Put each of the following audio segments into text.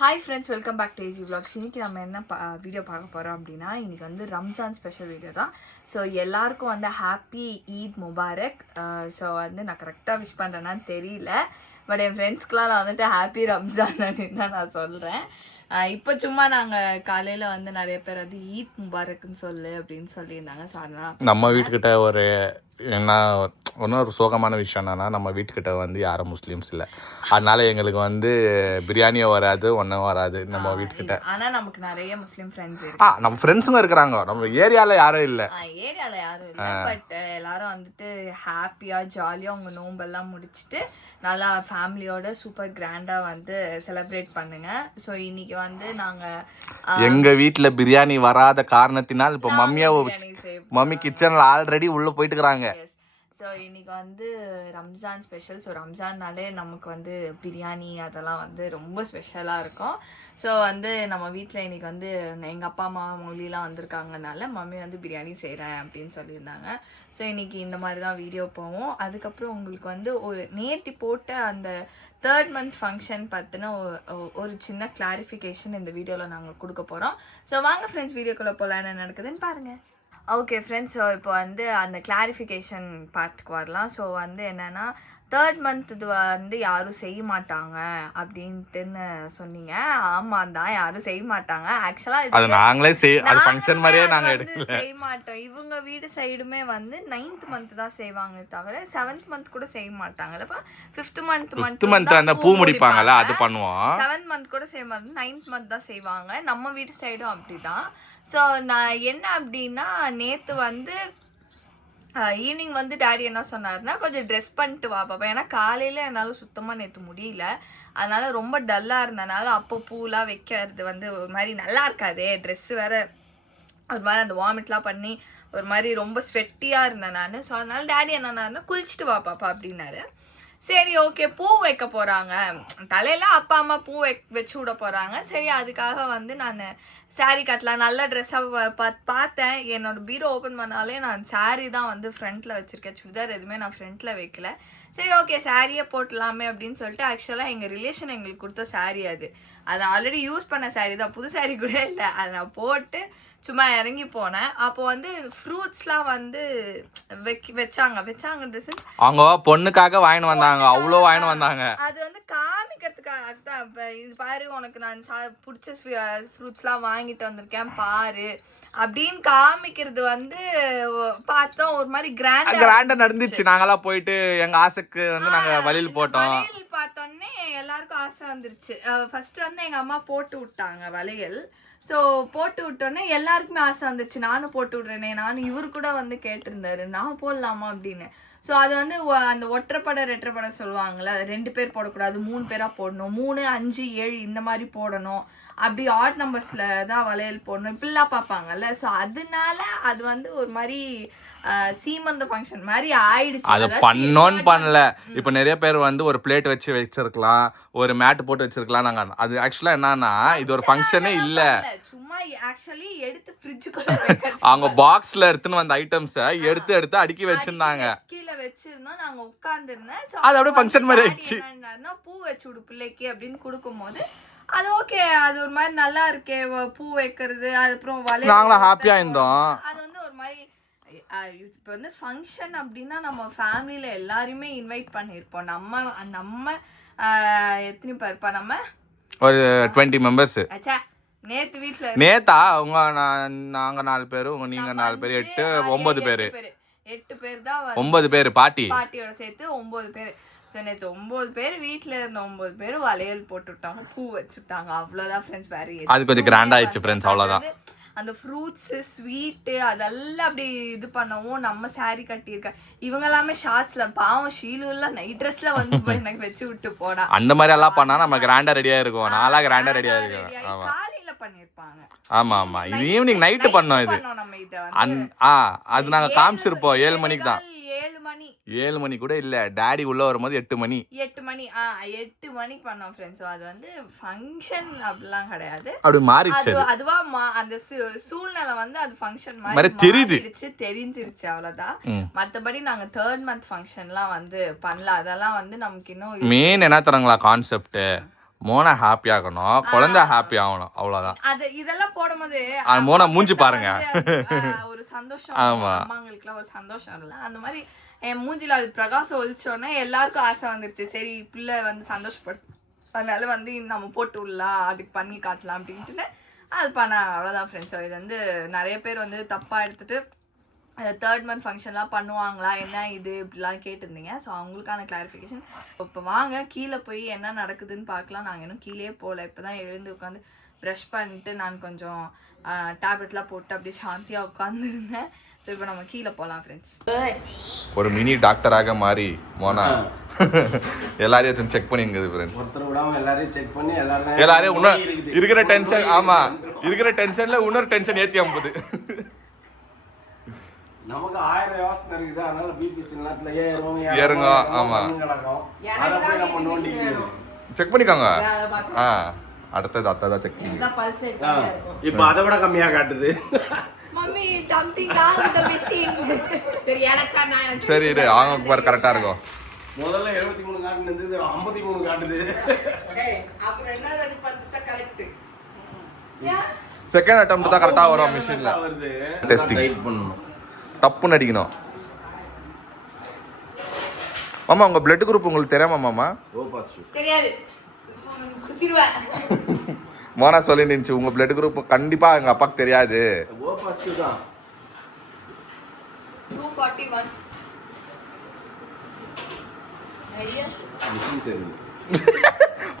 Hi friends, welcome back to AG vlogs. இன்றைக்கி நம்ம என்ன வீடியோ பார்க்க போகிறோம் அப்படின்னா, இன்றைக்கி வந்து ரம்ஜான் ஸ்பெஷல் வீடியோ தான். ஸோ எல்லாருக்கும் வந்து ஹாப்பி ஈத் முபாரக். ஸோ வந்து நான் கரெக்டாக விஷ் பண்ணுறேன்னான்னு தெரியல, பட் என் ஃப்ரெண்ட்ஸ்க்கெலாம் நான் வந்துட்டு ஹாப்பி ரம்ஜான் அப்படின்னு தான் நான் சொல்கிறேன். இப்போ சும்மா நாங்கள் காலையில் வந்து நிறைய பேர் வந்து ஈத் முபாரக்னு சொல்லு அப்படின்னு சொல்லியிருந்தாங்க. ஸோ அதனால் நம்ம வீட்டுக்கிட்ட ஒரு என்ன இன்னொரு சோகமான விஷயம் என்னன்னா, நம்ம வீட்டுக்கிட்ட வந்து யாரும் முஸ்லீம்ஸ் இல்லை. அதனால எங்களுக்கு வந்து பிரியாணியும் வராது, ஒன்றும் வராது நம்ம வீட்டுக்கிட்ட. ஆனால் நமக்கு நிறைய முஸ்லீம் ஃப்ரெண்ட்ஸ் இருக்கு. நம்ம ஃப்ரெண்ட்ஸுங்க இருக்கிறாங்க, நம்ம ஏரியாவில் யாரும் இல்லை. ஏரியாவில் யாரும் இல்லை, பட் எல்லாரும் வந்துட்டு ஹாப்பியாக ஜாலியாக அவங்க நோம்பெல்லாம் முடிச்சுட்டு நல்லா ஃபேமிலியோட சூப்பர் கிராண்டாக வந்து செலிப்ரேட் பண்ணுங்க. ஸோ இன்னைக்கு வந்து நாங்கள் எங்கள் வீட்டில் பிரியாணி வராத காரணத்தினால் இப்போ மம்மி கிச்சனில் ஆல்ரெடி உள்ளே போயிட்டு இருக்கிறாங்க. ஸோ இன்றைக்கி வந்து ரம்ஜான் ஸ்பெஷல். ஸோ ரம்ஜான்னாலே நமக்கு வந்து பிரியாணி அதெல்லாம் வந்து ரொம்ப ஸ்பெஷலாக இருக்கும். ஸோ வந்து நம்ம வீட்டில் இன்றைக்கி வந்து எங்கள் அப்பா அம்மா மொழிலாம் வந்திருக்காங்கனால மம்மி வந்து பிரியாணி செய்கிறேன் அப்படின்னு சொல்லியிருந்தாங்க. ஸோ இன்றைக்கி இந்த மாதிரி தான் வீடியோ போவோம். அதுக்கப்புறம் உங்களுக்கு வந்து ஒரு நேற்று போட்ட அந்த 3rd month ஃபங்க்ஷன் பற்றின ஒரு சின்ன கிளாரிஃபிகேஷன் இந்த வீடியோவில் நாங்கள் கொடுக்க போகிறோம். ஸோ வாங்க ஃப்ரெண்ட்ஸ், வீடியோக்குள்ளே போகலாம், என்ன நடக்குதுன்னு பாருங்கள். ஓகே ஃப்ரெண்ட்ஸ், ஸோ இப்போ வந்து அந்த கிளாரிஃபிகேஷன் பார்ட்டுக்கு வரலாம். ஸோ வந்து என்னென்னா 3rd month இது வந்து யாரும் செய்ய மாட்டாங்க அப்படின்ட்டுன்னு சொன்னீங்க. ஆமாம் தான், யாரும் செய்ய மாட்டாங்க. ஆக்சுவலாக அது நாங்களே அது ஃபங்க்ஷன் மாதிரியே நாங்கள் எடுக்கல, செய்ய மாட்டோம். இவங்க வீடு சைடுமே வந்து 9th month தான் செய்வாங்க தவிர 7th month கூட செய்ய மாட்டாங்க. இல்லைப்பா 5th month அந்த பூ முடிப்பாங்கல்ல, அது பண்ணுவோம். 7th month கூட செய்ய மாட்டாங்க, 9th month தான் செய்வாங்க. நம்ம வீடு சைடும் அப்படி தான். ஸோ நான் என்ன அப்படின்னா, நேற்று வந்து ஈவினிங் வந்து டேடி என்ன சொன்னார்னா, கொஞ்சம் ட்ரெஸ் பண்ணிட்டு வா பாப்பா. ஏன்னா காலையில் என்னால் சுத்தமாக நேற்று முடியல, அதனால் ரொம்ப டல்லாக இருந்தனால அப்போ பூலாம் வைக்கிறது வந்து ஒரு மாதிரி நல்லா இருக்காதே, ட்ரெஸ்ஸு வேறு ஒரு மாதிரி அந்த வாமிட்லாம் பண்ணி ஒரு மாதிரி ரொம்ப ஸ்வெட்டியாக இருந்தேன் நான். ஸோ அதனால் டேடி என்னன்னாருன்னா, குளிச்சுட்டு வா பாப்பா அப்படின்னாரு. சரி ஓகே, பூ வைக்க போகிறாங்க தலையில், அப்பா அம்மா பூ வச்சு விட போகிறாங்க. சரி அதுக்காக வந்து நான் சாரீ கட்டலாம், நல்ல ட்ரெஸ்ஸாக பார்த்தேன். என்னோட பீரோ ஓப்பன் பண்ணாலே நான் சாரீ தான் வந்து ஃப்ரண்ட்டில் வச்சுருக்கேன், சுடிதார் எதுவுமே நான் ஃப்ரண்ட்டில் வைக்கல. சரி ஓகே சாரியே போட்டலாமே அப்படின்னு சொல்லிட்டு, ஆக்சுவலாக எங்கள் ரிலேஷன் எங்களுக்கு கொடுத்த சாரீ அது ஆல்ரெடி யூஸ் பண்ண சாரீ தான், புது சாரீ கூட இல்லை. அதை நான் போட்டு சும்மா இறங்கி போனேன். அப்போ வந்து ஃப்ரூட்ஸ்லாம் வந்து வச்சாங்க அவங்க பொண்ணுக்காக வாங்கிட்டு வந்தாங்க, அவ்வளோ வாங்கிட்டு வந்தாங்க. அது வந்து காமிக்கிறதுக்காக தான். இப்போ இது பாரு, உனக்கு நான் பிடிச்ச ஃப்ரூட்ஸ்லாம் வாங்கிட்டு வந்திருக்கேன் பாரு அப்படின்னு காமிக்கிறது வந்து பார்த்தோம். ஒரு மாதிரி கிராண்டா நடந்துச்சு. நாங்கெல்லாம் போயிட்டு எங்க ஆசைக்கு வந்து நாங்க வளையல் போட்டோம். பார்த்தோன்னே எல்லாருக்கும் ஆசை வந்துருச்சு. ஃபர்ஸ்ட் வந்து எங்க அம்மா போட்டு விட்டாங்க வளையல். ஸோ போட்டு விட்டோன்னே எல்லாருக்குமே ஆசை வந்துருச்சு, நானும் போட்டு விட்றேனே. நானும் இவர் கூட வந்து கேட்டிருந்தாரு, நான் போடலாமா அப்படின்னு. ஸோ அது வந்து அந்த ஒற்றைப்படை ரெட்டைப்படை சொல்லுவாங்கள்ல, அது 2 பேர் போடக்கூடாது, 3 பேராக போடணும், 3, 5, 7 இந்த மாதிரி போடணும். அப்படி ஆட் நம்பர்ஸில் தான் வளையல் போடணும், இப்படிலாம் பார்ப்பாங்கல்ல. ஸோ அதனால அது வந்து ஒரு மாதிரி சீமந்த ஃபங்க்ஷன் மாதிரி ஆயிடுச்சு. அது பண்ணோன்னு பண்ணல. இப்போ நிறைய பேர் வந்து ஒரு பிளேட் வச்சிருக்கலாம், ஒரு மேட் போட்டு வச்சிருக்கலாம். நாங்க அது ஆக்சுவலா என்னன்னா, இது ஒரு ஃபங்க்ஷனே இல்ல, சும்மா ஆக்சுவலி எடுத்து ஃப்ரிட்ஜுக்குள்ள அவங்க பாக்ஸ்ல எடுத்துன்னு வந்த ஐட்டம்ஸை எடுத்து அடுக்கி வச்சிருந்தாங்க. கீழே வச்சிருந்தோம், நாங்க உட்கார்ந்துருந்தேன். அது அப்படியே ஃபங்க்ஷன் மாதிரி ஆயிடுச்சு. பூ வச்சு விடு பிள்ளைக்கு அப்படின்னு கொடுக்கும்போது அது ஓகே, அது ஒரு மாதிரி நல்லா இருக்கே பூ வைக்கிறது. அதுக்கப்புறம் நாங்களும் ஹாப்பியா இருந்தோம். அது வந்து ஒரு மாதிரி இப்போ வந்து ஃபங்க்ஷன் அப்படின்னா நம்ம ஃபேமிலியில எல்லாருமே இன்வைட் பண்ணியிருப்போம். நம்ம எத்தனை பேர்ப்பா, நம்ம ஒரு 20 மெம்பர்ஸ். நேத்து வீட்டுல நேத்தா நாங்க 4 பேரு, நீங்க 4 பேரு, 9 பேரு. 8 பேர் தான், 9 பேரு பாட்டியோட சேர்த்து 9 பேர். ஸோ நேற்று 9 பேர் வீட்டில் இருந்த 9 பேர் வளையல் போட்டு விட்டாங்க, பூ வச்சுட்டாங்க. அவ்வளோதான் ஃப்ரெண்ட்ஸ், வேறு அது கொஞ்சம் கிராண்ட் ஆயிடுச்சு ஃப்ரெண்ட்ஸ், அவ்வளோதான். அந்த ஃப்ரூட்ஸு ஸ்வீட்டு அதெல்லாம் அப்படி இது பண்ணவும் நம்ம சாரீ கட்டியிருக்கேன். இவங்க எல்லாமே ஷார்ட்ஸில், பாவம் ஷீலுலாம் நைட் ட்ரெஸ்ல வந்து எனக்கு வச்சு விட்டு போடா. அந்த மாதிரி எல்லாம் பண்ணா நம்ம கிராண்டா ரெடியா இருக்கும், நாளா கிராண்டா ரெடியா இருக்கும். காலையில பண்ணிருப்பாங்க. ஆமா இது ஈவினிங் நைட்டு பண்ணோம். இது அது நாங்க காமிச்சிருப்போம் 7 மணிக்கு தான். 7 மணி கூட இல்ல, டாடி உள்ள வரும்போது 8 மணி 8 மணிக்கு பண்ணோம் ஃப்ரெண்ட்ஸ். அது வந்து ஃபங்க்ஷன் அப்படிலாம் கிடையாது, அப்படி மாறிடுச்சு. அதுவா அந்த சூழ்நிலை வந்து அது ஃபங்க்ஷன் மாதிரி தெரிஞ்சிருச்சு, அவ்வளவுதான். மத்தபடி நாங்க 3rd month ஃபங்க்ஷன்லாம் வந்து பண்ணல. அதெல்லாம் வந்து நமக்கு இன்னும் மெயின் என்ன தரங்களா கான்செப்ட், மோனா ஹாப்பி ஆகணும், குழந்தை ஹாப்பி ஆகணும், அவ்வளவுதான். அது இதெல்லாம் போடும்போது மோனா மூஞ்சி பாருங்க. ஒரு சந்தோஷம். அம்மாங்களுக்குலாம் ஒரு சந்தோஷம் இல்லை. அந்த மாதிரி என் மூஞ்சில அது பிரகாசம் ஒழிச்சோன்னே எல்லாருக்கும் ஆசை வந்துருச்சு. சரி பிள்ளை வந்து சந்தோஷப்படு, அதனால வந்து நம்ம போட்டு விடலாம், அதுக்கு பண்ணி காட்டலாம் அப்படின்ட்டு அது பண்ண. அவ்வளோதான் ஃப்ரெண்ட்ஸ். இது வந்து நிறைய பேர் வந்து தப்பாக எடுத்துட்டு தேர்ட் மந்த் ஃபங்க்ஷன்லாம் பண்ணுவாங்களா, என்ன இது இப்படிலாம் கேட்டிருந்தீங்க. ஸோ அவங்களுக்கான கிளாரிஃபிகேஷன். இப்போ வாங்க கீழே போய் என்ன நடக்குதுன்னு பார்க்கலாம். நாங்கள் இன்னும் கீழே போகல. இப்போ தான் எழுந்து உட்காந்து ப்ரஷ் பண்ணிட்டு நான் கொஞ்சம் டேப்லெட்லாம் போட்டு அப்படியே சாந்தியாக உட்காந்துருந்தேன். ஸோ இப்போ நம்ம கீழே போகலாம் ஃப்ரெண்ட்ஸ். ஒரு மினி டாக்டராக மாறி மோனா எல்லாரையும் செக் பண்ணிங்குது ஃப்ரெண்ட்ஸ். ஒருத்தர் விடாம எல்லாரையும் செக் பண்ணி எல்லாரையும் இன்னும் இருக்கிற டென்ஷன், ஆமாம் இருக்கிற டென்ஷனில் இன்னொரு டென்ஷன் ஏற்றி அம்புது. நமக்கு 1000 யோசனை இருக்குது. அதனால பிபி சில நேரத்துல ஏறுங்க. ஆமா நடக்கும். அத போய் நம்ம நோண்டிக்கணும். செக் பண்ணிக்கோங்க. அடுத்தது அத்தா செக் பண்ணி. இப்போ அதை விட கம்மியா காட்டுது. Mummy something wrong with the machine. சரி எனக்கா நான் சரி இரு, அவங்க பார் கரெக்ட்டா இருக்கும். முதல்ல 73 காட்டுனது 53 காட்டுது. அப்புறம் என்ன பண்ணா கரெக்ட். செகண்ட் அட்டெம்ப்ட் தான் கரெக்ட்டா வரும் மிஷின்ல. டெஸ்டிங் டைட் பண்ணனும். டப்புன்னு அடிக்கணும். மாமா உங்க பிளட் குரூப் உங்களுக்கு தெரியாமா மாமா? O positive. தெரியாது. குத்திடுவா. மோனா சொல்லி நின்னுச்சு உங்க பிளட் குரூப் கண்டிப்பா எங்க அப்பாக்கு தெரியாது. ஓ பாசிட்டிவ் தான். 241. ஐயா.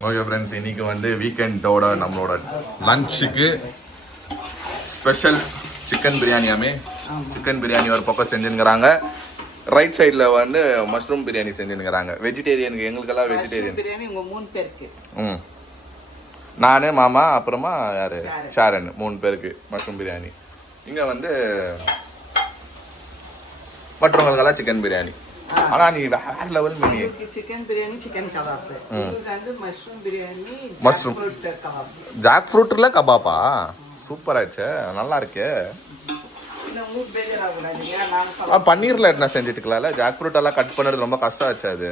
ஓகே ஃப்ரெண்ட்ஸ், இன்னைக்கு வந்து வீக்கெண்டோட நம்மளோட லஞ்சுக்கு ஸ்பெஷல் சிக்கன் பிரியாணியாமே. சிக்கன் பிரியாணி ஒரு பக்கம் செஞ்சுங்கிறாங்க. ரைட் சைடில் வந்து மஷ்ரூம் பிரியாணி செஞ்சுங்கிறாங்க. வெஜிடேரியனுக்கு எங்களுக்கெல்லாம் வெஜிடேரியன் பிரியாணி உங்க 3 பேருக்கு. நான் மாமா அப்புறமா யார் ஷாரன் 3 பேருக்கு மஷ்ரூம் பிரியாணி. இங்கே வந்து மற்றவங்களுக்கெல்லாம் சிக்கன் பிரியாணி. ஆனால் நீ வேற level mini. Chicken biryani chicken kebab. உங்களுக்கு வந்து மஷ்ரூம் பிரியாணி மஷ்ரூம் கபாப். ஜாக் ஃப்ரூட்டில் கபாப்பா சூப்பர் ஆச்சு, நல்லா இருக்கு. பன்னீர்ல என்ன செஞ்சுட்டுக்கலாம்ல, ஜாக் ஃப்ரூட் எல்லாம் கட் பண்ணுறது ரொம்ப கஷ்டம் ஆச்சு. அது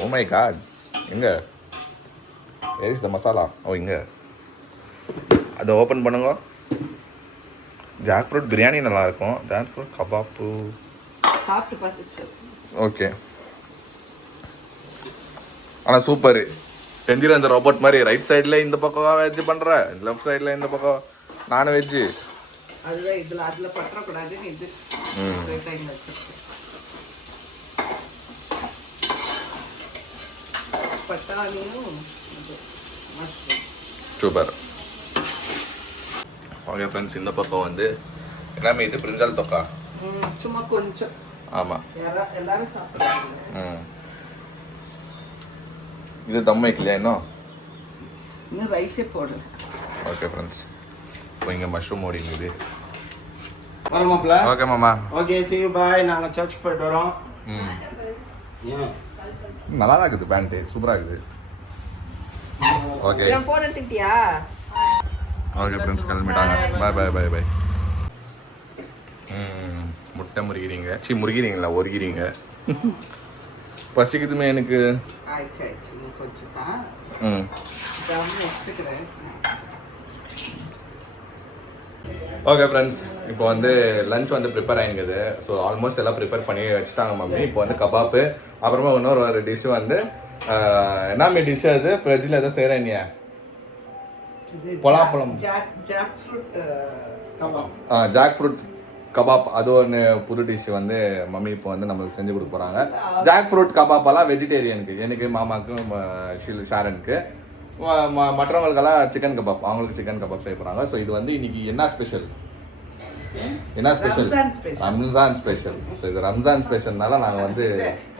ஓ மை காட். எங்க ஏஸ் த மசாலா? ஓ இங்க அதை ஓப்பன் பண்ணுங்க. ஜாக் ஃப்ரூட் பிரியாணி நல்லா இருக்கும். ஜாக் ஃப்ரூட் கபாப்பு சாப்பிட்டு பார்த்துட்டு ஓகே. ஆனால் சூப்பரு. தெரிஞ்சிடும் இந்த ரோபோட் மாதிரி ரைட் சைடில் இந்த பக்கம் வெஜ் பண்ணுற, லெஃப்ட் சைடில் இந்த பக்கம் நான் வெஜ்ஜு. அதுதான் இதில் அதில் பற்றக்கூடாதுன்னு இது டைம் வச்சுருக்கேன். பட்டாணியும் மஷ்ரூம் சூப்பர். ஓகே ஃப்ரெண்ட்ஸ், இந்த பக்கம் வந்து எல்லாமே இது பிரிஞ்சால் தொக்கா சும்மா கொஞ்சம். ஆமாம் எல்லாரும் சாப்பிட்றாங்க. இது தம் வைக்கலையா இன்னும் ரைஸே போடுது. ஓகே ஃப்ரெண்ட்ஸ், இப்போ இங்கே மஷ்ரூம் ஓடிங்குது. வரமாப்ல. ஓகே மாமா. Okay see you bye. நாங்க சர்ச் போயிட்டு வரோம். நல்லா தான் இருக்குது பேண்ட்டு, சூப்பராக இருக்குது. ஓகே என் ஃபோன் எடுத்துக்கிட்டியா? ஓகே ஃப்ரெண்ட்ஸ், கிளம்பிட்டாங்க. பாய் பாய் பாய் பாய். முட்டை முறிகிறீங்க, முறிகிறீங்களா ஒருகிறீங்க. பசிக்குதுமே எனக்கு. ஆயிடுச்சு கொஞ்சம் தான் எடுத்துக்கிறேன். ஓகே ஃப்ரெண்ட்ஸ், இப்போ வந்து லஞ்ச் வந்து ப்ரிப்பேர் ஆகிங்குது. ஸோ ஆல்மோஸ்ட் எல்லாம் ப்ரிப்பேர் பண்ணி வச்சுட்டாங்க மம்மி. இப்போ வந்து கபாப்பு, அப்புறமா இன்னொரு டிஷ்ஷு வந்து என்னமே டிஷ்ஷு அது ஃப்ரிட்ஜில் ஏதோ செய்கிறேன் நீ பலாப்பழம் ஜாக் ஃப்ரூட் கபாப், அது ஒன்று புது டிஷ் வந்து மம்மி இப்போ வந்து நம்மளுக்கு செஞ்சு கொடுக்க போகிறாங்க. ஜாக் ஃப்ரூட் கபாப்பெல்லாம் வெஜிடேரியனுக்கு, எனக்கு மாமாவுக்கும் ஷாரனுக்கு, மற்றவங்களுக்கெல்லாம் சிக்கன் கபாப், அவங்களுக்கு சிக்கன் கபாப் செய்ய போகிறாங்க. ஸோ இது வந்து இன்னைக்கு என்ன ஸ்பெஷல்? ரம்ஜான் ஸ்பெஷல். ஸோ இது ரம்ஜான் ஸ்பெஷல்னால நாங்கள் வந்து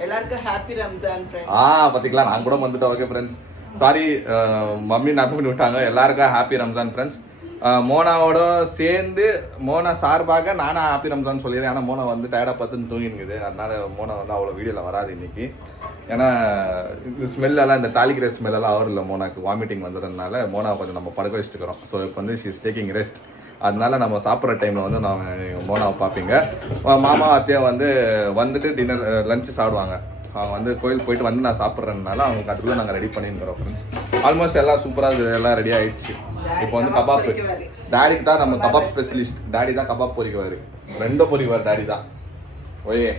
எல்லாருக்கும் ஹாப்பி ரம்ஜான் ஃப்ரெண்ட்ஸ். பார்த்திங்களா, நான் கூட வந்துட்டேன். ஓகே ஃப்ரெண்ட்ஸ், சாரி மம்மி நான் பண்ணி விட்டாங்க. எல்லாருக்கும் ஹாப்பி ரம்ஜான் ஃப்ரெண்ட்ஸ். மோனாவோட சேர்ந்து மோனா சார்பாக நானும் ஹாப்பி ரம்ஜான் சொல்லிடுறேன். ஆனால் மோனா வந்து டயர்டாக பார்த்துன்னு தூங்கினுக்குது. அதனால மோனா வந்து அவ்வளோ வீடியோவில் வராது இன்னைக்கு. ஏன்னா இந்த ஸ்மெல்லெல்லாம், இந்த தாளிக்கிற ஸ்மெல்லெல்லாம் அவர் இல்லை, மோனாக்கு வாமிட்டிங் வந்ததுனால மோனாவை கொஞ்சம் நம்ம படுக்க வச்சுக்கிறோம். ஸோ இப்போ வந்து ஷீ இஸ் டேக்கிங் ரெஸ்ட். அதனால நம்ம சாப்பிட்ற டைமில் வந்து நான் மோனாவை பார்ப்பீங்க. மாமா அத்தையா வந்துட்டு டின்னர் லஞ்சு சாப்பிடுவாங்க. அவங்க வந்து கோயில் போயிட்டு வந்து நான் சாப்பிட்றதுனால அவங்களுக்கு அதுக்குள்ளே நாங்கள் ரெடி பண்ணியிருக்கிறோம் ஃப்ரெண்ட்ஸ். ஆல்மோஸ்ட் எல்லாம் சூப்பராக எல்லாம் ரெடி ஆகிடுச்சு. இப்போ வந்து கபாப் டாடிக்கு தான் நம்ம கபாப் ஸ்பெஷலிஸ்ட். டாடி தான் கபாப் பொரிக்குவார், ரெண்டும் பொரிக்குவார் டாடி தான். ஓயே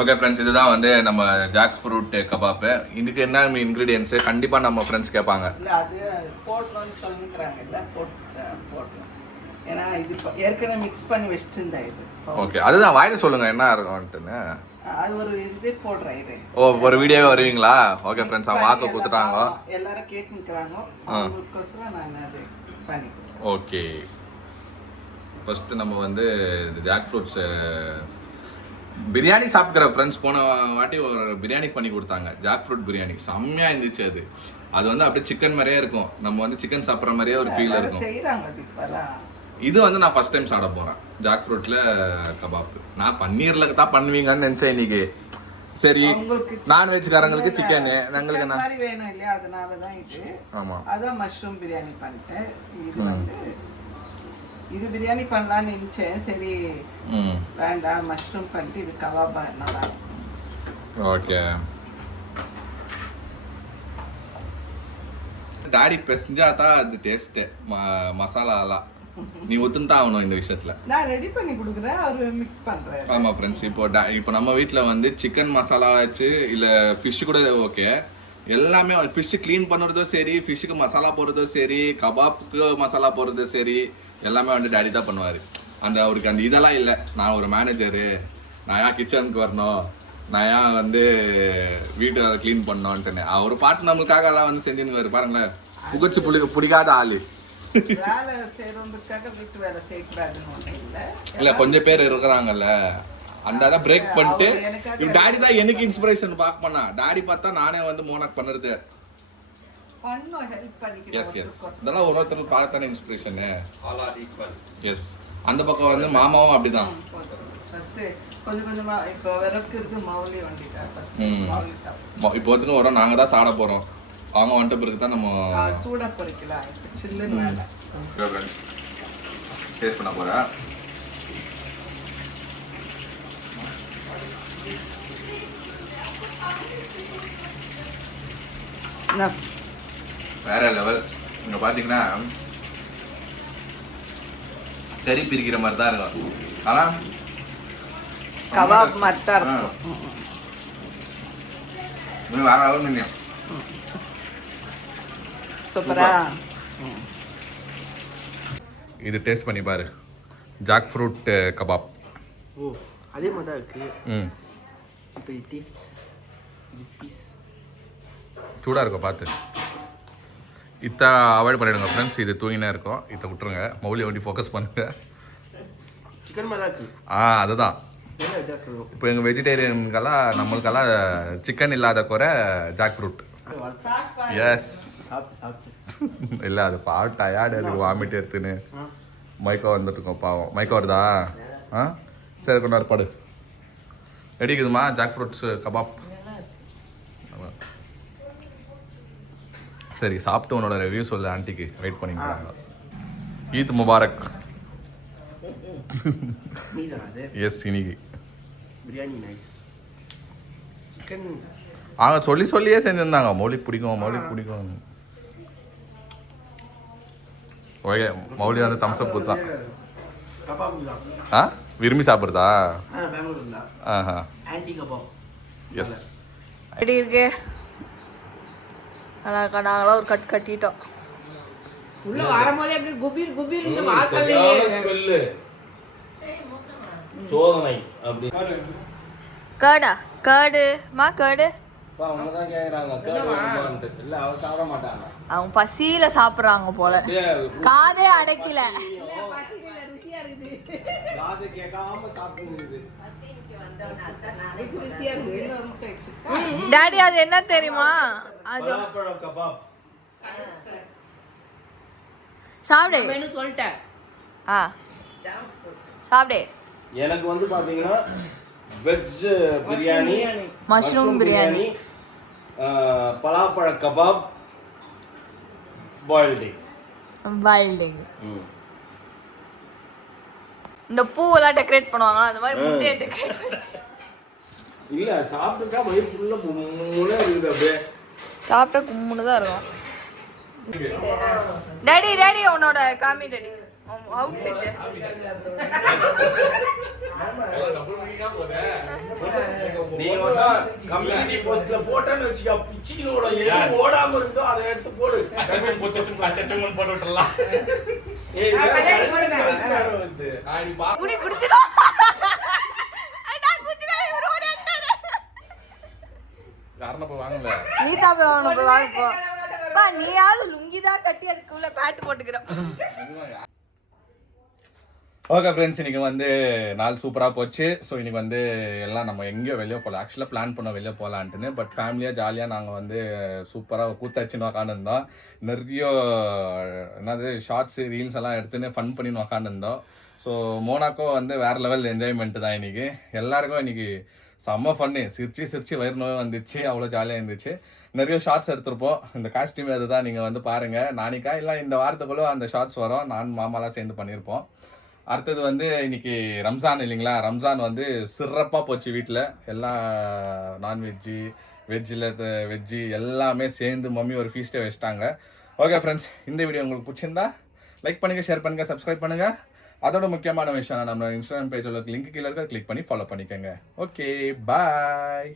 ஓகே ஃப்ரெண்ட்ஸ், இதுதான் வந்து நம்ம ஜாக் ஃப்ரூட் கபாப்பு. இதுக்கு என்ன இன்க்ரீடியன்ஸு கண்டிப்பாக நம்ம ஃப்ரெண்ட்ஸ் கேட்பாங்க. இல்லை அது போடணும்னு சொல்லிக்கிறாங்க, இல்லை போடலாம். ஏன்னா இது ஏற்கனவே மிக்ஸ் பண்ணி வச்சுட்டு இருந்தா இது. ஓகே, அதுதான் வாயில சொல்லுங்கள் என்ன இருக்கும்ட்டுன்னு. அது ஒரு இது போடுறேன் இது. ஓ, ஒரு வீடியோவே வருவீங்களா? ஓகே ஃப்ரெண்ட்ஸ், அவங்க வாக்கு கொடுத்துட்டாங்க, எல்லாரும் கேட்டுக்கிறாங்க, அவங்களுக்கோசரம் நான் அது பண்ணிக்கிறேன். ஓகே, ஃபஸ்ட்டு நம்ம வந்து இந்த ஜாக் ஃப்ரூட்ஸ் பிரியாணி சாப்பிட்ற ஃப்ரெண்ட்ஸ் போன வாட்டி ஒரு பிரியாணி பண்ணி கொடுத்தாங்க. ஜாக் ஃப்ரூட் பிரியாணி செம்மையாக இருந்துச்சு. அது வந்து அப்படியே சிக்கன் மாதிரியே இருக்கும். நம்ம வந்து சிக்கன் சாப்பிட்ற மாதிரியே ஒரு ஃபீல் இருக்கும். இது வந்து நான் ஃபர்ஸ்ட் டைம் சாப்பிட போகிறேன் ஜாக் ஃப்ரூட்டில் கபாப். நான் பன்னீரில் தான் பண்ணுவீங்கன்னு நினச்சேன் இன்னைக்கு. சரி, நான்வெஜ்காரங்களுக்கு சிக்கனு, எங்களுக்கு என்ன வேணும் இல்லையா, அதனால தான் இது. ஆமாம், அதான் மஷ்ரூம் பிரியாணி பண்ணிட்டேன். இது வந்து இது பிரியாணி பண்ணலான்னு நினைச்சேன். சரி வேண்டாம், மஷ்ரூம் பண்ணிட்டு இது கபாப் நல்லா இருக்கும். ஓகே, டாடி பெசஞ்சா தான் அது டேஸ்ட்டு. மசாலாலாம் நீ ஒத்துந்தான் ஆகணும் இந்த விஷயத்துல. நான் ரெடி பண்ணி கொடுக்குறேன், அவர் மிக்ஸ் பண்றேன். ஆமா ஃப்ரெண்ட்ஸ், இப்போ நம்ம வீட்டில் வந்து சிக்கன் மசாலா வச்சு இல்லை ஃபிஷ் கூட ஓகே, எல்லாமே ஃபிஷ் க்ளீன் பண்ணுறதும் சரி, ஃபிஷ்ஷுக்கு மசாலா போடுறதும் சரி, கபாப்புக்கு மசாலா போடுறதும் சரி, எல்லாமே வந்து டாடி தான் பண்ணுவார். அவருக்கு அந்த இதெல்லாம் இல்லை. நான் ஒரு மேனேஜரு, நான் ஏன் கிச்சனுக்கு வரணும், நான் ஏன் வந்து வீட்டை க்ளீன் பண்ணோன்ட்டுன்னு அவர் பாட்டு நம்மளுக்காக எல்லாம் வந்து செஞ்சுன்னு பாருங்களேன். புகச்சு பிடிக்காத ஆள் வேலை செய்யறதுக்காக வீட்டு வேலை செய்யக்கூடாதுன்னு ஒன்றும் இல்லை. இல்லை, கொஞ்சம் பேர் இருக்கிறாங்கல்ல, அந்த பிரேக் பண்ணிட்டு இவன் டாடி தான் எனக்கு இன்ஸ்பிரேஷன் பார்க்க பண்ணா. டாடி பார்த்தா நானே வந்து மோனக் பண்ணுறது. எஸ் எஸ், இதெல்லாம் ஒருத்தருக்கு பார்த்தானே இன்ஸ்பிரேஷனு. எஸ், அந்த பக்கம் வந்து மாமாவும் அப்படிதான். கொஞ்சம் கொஞ்சமா இப்போ விளக்குறது மௌலி வந்துட்டா. இப்போ வந்து வரோம், நாங்கள் தான் சாப்பிட போகிறோம். அவங்க வந்துட்ட பிறகு தான் நம்ம சூடா பொரிக்கலாம். சில்லுன்னு டேஸ்ட் பண்ண போகிறேன். வேற லெவல். இங்கே பார்த்தீங்கன்னா கறி பிரிக்கிற மாதிரி தான் இருக்கும், ஆனால் கபாப் மாதிரி தான் இருக்கும். வேற லெவல் மீனியா சூப்பரா. இது டேஸ்ட் பண்ணி பாரு, ஜாக் ஃப்ரூட் கபாப். ஓ, அதே மாதிரி தான் இருக்கு. இப்போ டேஸ்ட் திஸ் பீஸ் சூடாக இருக்கும், பார்த்து இத்த அவாய்ட் பண்ணிவிடுங்க ஃப்ரெண்ட்ஸ். இது தூங்கினே இருக்கும், இதை விட்டுருங்க. மௌலி வண்டி ஃபோக்கஸ் பண்ணுங்க. சிக்கன் மாதிரி இருக்கு. அதுதான் இப்போ எங்கள் வெஜிடேரியனுக்கெல்லாம் நம்மளுக்கெல்லாம் சிக்கன் இல்லாத குறை ஜாக் ஃப்ரூட். எஸ், இல்லை அது பாவம் டயர்டு இருக்கு, வாமிட் எடுத்துன்னு மயக்கம் வந்துட்டுருக்கோம். பாவம் மயக்கம் வருதா? சரி, கொண்டாரு பாடு. ரெடிக்குதுமா ஜாக் ஃப்ரூட்ஸ் கபாப்? சரி, சாப்பிட்டு உன்னோட ரிவ்யூ சொல்லு ஆண்டிக்கு. வெயிட் பண்ணிக்கிறாங்க. ஈத் முபாரக். எஸ், இன்னைக்கு பிரியாணி நைஸ். சிக்கன் அவங்க சொல்லியே செஞ்சுருந்தாங்க. மௌலிக்கு பிடிக்கும், மௌலிக்கு பிடிக்கும். ஓகே, மௌலி வந்து தம்ஸ் அப் கொடுத்தான். விரும்பி சாப்பிட்றதா? ஆஹா, எஸ். எப்படி இருக்கு? நல்லா இருக்கா? நாங்களாம் ஒரு கட் கட்டிட்டோம். உள்ள வரும்போதே அப்படி குபீர் குபீர் இந்த வாசல்ல சோதனை அப்படி. கேர்டா? கேர்டு மா, கேர்டு அவங்க தான் கேக்குறாங்க. கேர்டு இல்ல, அவ சாப்பிட மாட்டாங்க. அவங்க பசியில சாப்பிடுறாங்க போல, காதே அடைக்கல. காது கேட்காம சாப்பிடுது. டாடி அது என்ன தெரியுமா? அது கபாப். சாப்பிடு. சொல்லிட்டேன். சாப்பிடு. எனக்கு வந்து பாத்தீங்கன்னா வெஜ் பிரியாணி, மஷ்ரூம் பிரியாணி, பலாப்பழ கபாப், பாயில்ட் எக். இந்த பூவெல்லாம் டெக்கரேட் பண்ணுவாங்களா, அந்த மாதிரி முட்டையை டெக்கரேட் பண்ணி இல்ல சாப்பிட்டுட்டா வயிறு ஃபுல்லா முன்னே இருக்குது அப்படியே. சாப்பிட்டா கும்முன்னு தான் இருக்கும். டாடி டாடி உன்னோட காமி டாடி அவுட்ஃபிட். நீ வந்தா கம்யூனிட்டி போஸ்ட்ல போட்டேன்னு வச்சுக்க, பிச்சினோட எது ஓடாம இருந்தோ அதை எடுத்து போடு. போட்டு விட்டுறலாம். ஏய் குடி குடிச்சிடும். அடா குடிச்சிடா இவரு ஓடிட்டாரு. யாரன போய் வாங்கல. நீ தான் போய் வாங்க போ. பா நீயாவது லுங்கி தான் கட்டி அதுக்குள்ள பேண்ட் போட்டுக்கற. ஓகே ஃப்ரெண்ட்ஸ், இன்னைக்கு வந்து நாள் சூப்பராக போச்சு. ஸோ இன்னைக்கு வந்து எல்லாம் நம்ம எங்கேயோ வெளியே போகலாம். ஆக்சுவலாக பிளான் பண்ணோம் வெளியே போகலான்ட்டுன்னு. பட் ஃபேமிலியாக ஜாலியாக நாங்கள் வந்து சூப்பராக கூத்தாச்சுன்னு உக்காந்துருந்தோம். நிறைய என்னது ஷார்ட்ஸு ரீல்ஸ் எல்லாம் எடுத்துன்னு ஃபன் பண்ணின்னு உக்காந்துருந்தோம். ஸோ மோனாக்கோ வந்து வேறு லெவல் என்ஜாய்மெண்ட்டு தான் இன்றைக்கி. எல்லாருக்கும் இன்றைக்கி செம்ம ஃபன்னு. சிரிச்சு வயிறு நோய் வந்துச்சு. அவ்வளோ ஜாலியாக இருந்துச்சு. நிறைய ஷார்ட்ஸ் எடுத்திருப்போம். இந்த காஸ்டியூம் அதுதான் நீங்கள் வந்து பாருங்கள். நாளைக்கா இல்லை இந்த வாரத்துக்குள்ளே அந்த ஷார்ட்ஸ் வரும். நான் மாமாலாம் சேர்ந்து பண்ணியிருப்போம். அடுத்தது வந்து இன்னைக்கு ரம்ஜான் இல்லைங்களா? ரம்ஜான் வந்து சிறப்பாக போச்சு வீட்டில். எல்லாம் நான்வெஜ்ஜு வெஜ்ஜு எல்லாமே சேர்ந்து மம்மி ஒரு ஃபீஸ்ட்டை வச்சிட்டாங்க. ஓகே ஃப்ரெண்ட்ஸ், இந்த வீடியோ உங்களுக்கு பிடிச்சிருந்தா லைக் பண்ணுங்கள், ஷேர் பண்ணுங்கள், சப்ஸ்கிரைப் பண்ணுங்கள். அதோட முக்கியமான விஷயம் நம்ம இன்ஸ்டாகிராம் பேஜில் லிங்க் கீழே இருக்க கிளிக் பண்ணி ஃபாலோ பண்ணிக்கோங்க. Okay bye.